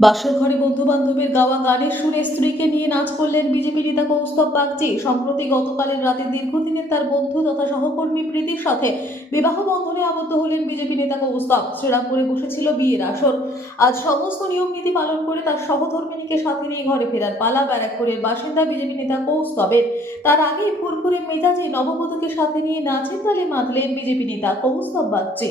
বাসর ঘরে বন্ধু বান্ধবের গাওয়া গানের সুরে স্ত্রীকে নিয়ে নাচ করলেন বিজেপি নেতা কৌস্তব বাগচি। সম্প্রতি গতকালের রাতে দীর্ঘদিনের তার বন্ধু তথা সহকর্মী প্রীতির সাথে বিবাহ বন্ধনে আবদ্ধ হলেন বিজেপি নেতা কৌস্তব। শ্রীরামপুরে বসেছিল বিয়ের আসর। আজ সমস্ত নিয়ম নীতি পালন করে তার সহধর্মিনীকে সাথে নিয়ে ঘরে ফেরার পালা ব্যারাকপুরের বাসিন্দা বিজেপি নেতা কৌস্তবের। তার আগে ফুরফুরে মেজাজে নববধূকে সাথে নিয়ে নাচের তালে মাতলেন বিজেপি নেতা কৌস্তব বাগচি।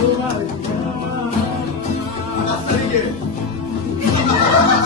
Thank you.